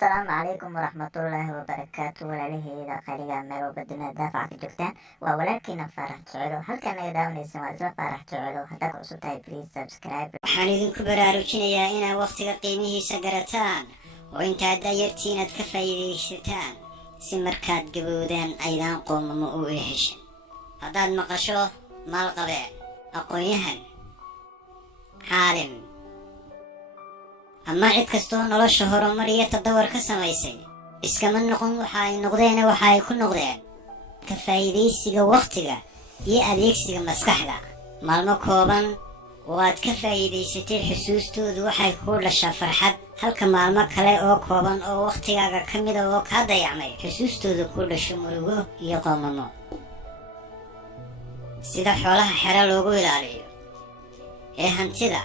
السلام عليكم ورحمة الله وبركاته. walaalaheyda qaliga meel walba dunida daafaca ka joogtaan waa walaalkiina Faarax Jecelo. halkan naga daawanaysan waa isla Faarax Jecelo. haddaad ku cusub tahay please subscribe. waxaan idinku baraarujinayaa inaad waqtiga qiimihiisa garataan oo intaad dayartiin aad ka faa'iidaysataan si markaad gabowdaan aydaan qoomamo u heshin. haddaad maqasho maalqabe, aqoon-yahan, caalim ama cid kastoo nolosha horumar iyo tadawar ka samaysay, iskama noqon waxa ay noqdeen waxa ay ku noqdeen ka faa'iidaysiga waqtiga iyo adeegsiga maskaxda. maalmo kooban oo aad ka faa'iidaysatay xusuustoodu waxay kuu dhashaa farxad, halka maalmo kale oo kooban oo waqtigaaga ka mida oo kaa dayacmay xusuustooda kuu dhasho murugo iyo qoomamo. sida xoolaha xero loogu ilaaliyo ee hantida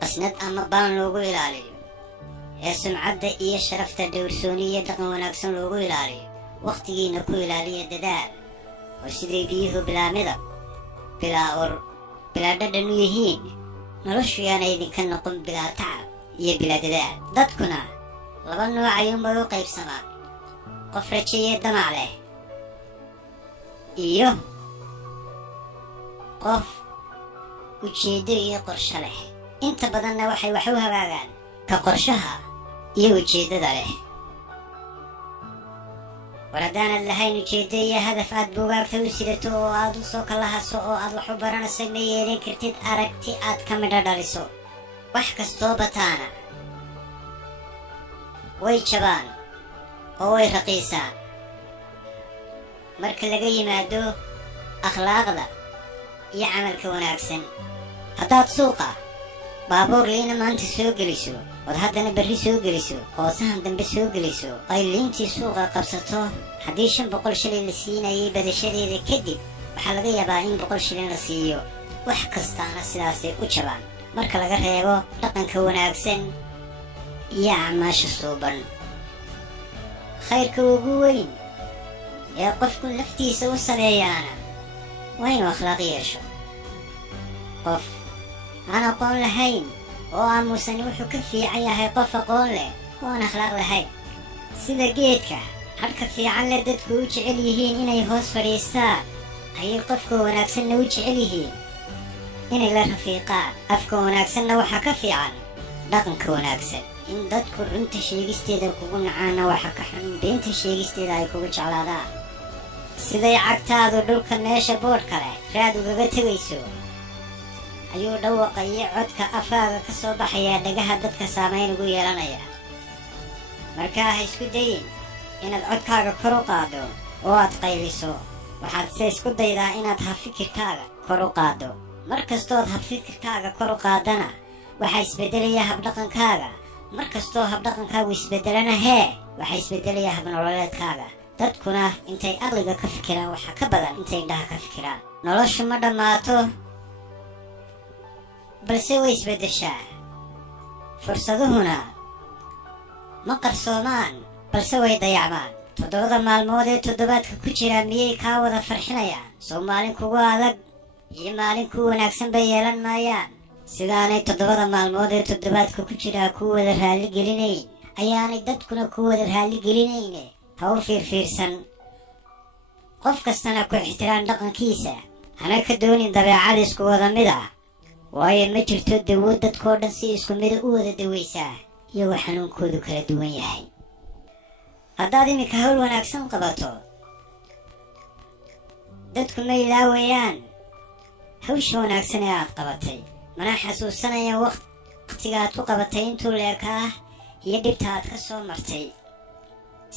qasnad ama baan loogu ilaaliyo, ee sumcadda iyo sharafta dhowrsooni iyo dhaqan wanaagsan loogu ilaaliyo, waqtigiina ku ilaaliya dadaal oo siday biyuhu bilaa midab, bilaa ur, bilaa dhadhan u yihiin, noloshu yaana idinka noqon bilaa tacab iyo bilaa dadaal. dadkuna laba nooc ayuunbay u qaybsamaan: qof rajo iyo damac leh iyo qof ujeeddo iyo qorsho leh. inta badanna waxay wax u hagaagaan ka qorshaha iyo ujeeddada leh. war haddaanad lahayn ujeeddo iyo hadaf aad buugaagta u sidato oo aad u soo kala haso oo aad wax u baranayso, ma yeelin kartid aragti aad ka midho dhaliso. wax kastoo bataana way jabaan oo way raqiisaan. marka laga yimaado akhlaaqda iyo camalka wanaagsan, haddaad suuqa baabuur liina maanta soo geliso ood haddana berri soo geliso oo sahan dambe soo geliso, ay liintii suuqa qabsato, haddii 500 shilin la siinayay badashadeeda kadib waxaa laga yaabaa in 100 shilin la siiyo. wax kastaana sidaasay u jabaan marka laga reebo dhaqanka wanaagsan iyo acmaasha suuban. khayrka ugu weyn ee qofku naftiisa u sameeyaana waa inuu akhlaaq yeesho. qof aan aqoon lahayn oo aamusan wuxuu ka fiican yahay qof aqoon leh oo aan akhlaaq lahayn. sida geedka hadhka fiican leh dadku u jecel yihiin inay hoos fadhiistaan, ayay qofka wanaagsanna u jecel yihiin inay la rafiiqaan. afka wanaagsanna waxaa ka fiican dhaqanka wanaagsan. in dadku runta sheegisteeda kugu nacaana waxaa ka xun beenta sheegisteeda ay kugu jeclaadaan. siday cagtaadu dhulka meesha boodhka leh raad ugaga tegayso ayuu dhawaqa iyo codka afaaga ka soo baxayaa dhagaha dadka saamayn ugu yeelanaya. markaa ha isku dayin inaad codkaaga kor u qaaddo oo aad qayliso. waxaad se isku daydaa inaad habfikirkaaga kor u qaaddo. mar kastood habfikirkaaga kor u qaadana waxaa isbeddelaya habdhaqankaaga. mar kastoo habdhaqankaagu isbeddelana waxaa isbeddelaya habnololeedkaaga. dadkuna intay aqliga ka fikiraan waxaa ka badan intay indhaha ka fikiraan. noloshu ma dhammaato balse way isbeddeshaa. fursaduhuna ma qarsoomaan balse way dayacmaan. 7 maalmood ee toddobaadka ku jira miyay kaa wada farxinayaan? sow maalin kugu adag iyo maalin ku wanaagsan bay yeelan maayaan. sidaanay 7 maalmood ee toddobaadka ku jira ku wada raalli gelinayn ayaanay dadkuna ku wada raalli gelinayne. ha u fiirfiirsan. qof kastana ku ixtiraan dhaqankiisa, hana ka doonin dabeecad isku wada mid ah, waayo ma jirto dawo dadkoo dhan si isku mida u wada dawaysaa iyagoo xanuunkoodu kala duwan yahay. haddaad iminka hawl wanaagsan qabato, dadku ma ilaawayaan hawsha wanaagsan ee aad qabatay, mana xasuusanayaan waqtiga aad ku qabatay intuu leekaa iyo dhibta aad ka soo martay.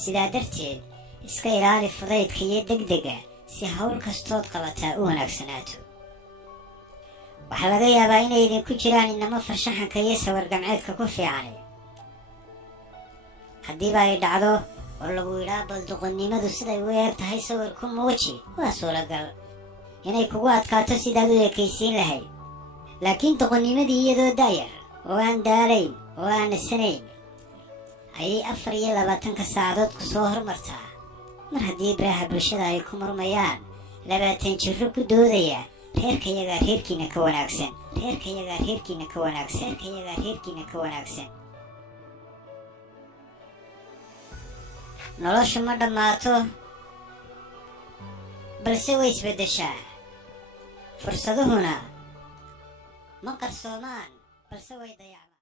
sidaa darteed iska ilaali fudaydka iyo degdega si hawl kastood qabataa u wanaagsanaato. waxaa laga yaabaa inay idinku jiraan inamo farshaxanka iyo sawir gamceedka ku fiican. haddiiba ay dhacdo oo lagu yidhaa bal doqonnimadu siday u eeg tahay sawir ku muuji, waa suuragal inay kugu adkaato sidaad u ekaysiin lahayd. laakiin doqonnimadii iyadoo daayar oo aan daalayn oo aan nasanayn ayay 24 saacadood ku soo hormartaa. mar haddii baraha bulshada ay ku murmayaan 20 jirro ku doodaya reerkayagaa reerkiina ka wanaagsan, reerkayagaa reerkiina ka wanaagsan, reerkayagaa reerkiina ka wanaagsan. noloshu ma dhammaato balse way isbeddeshaa fursaduhuna ma qarsoomaan balse way dayacmaan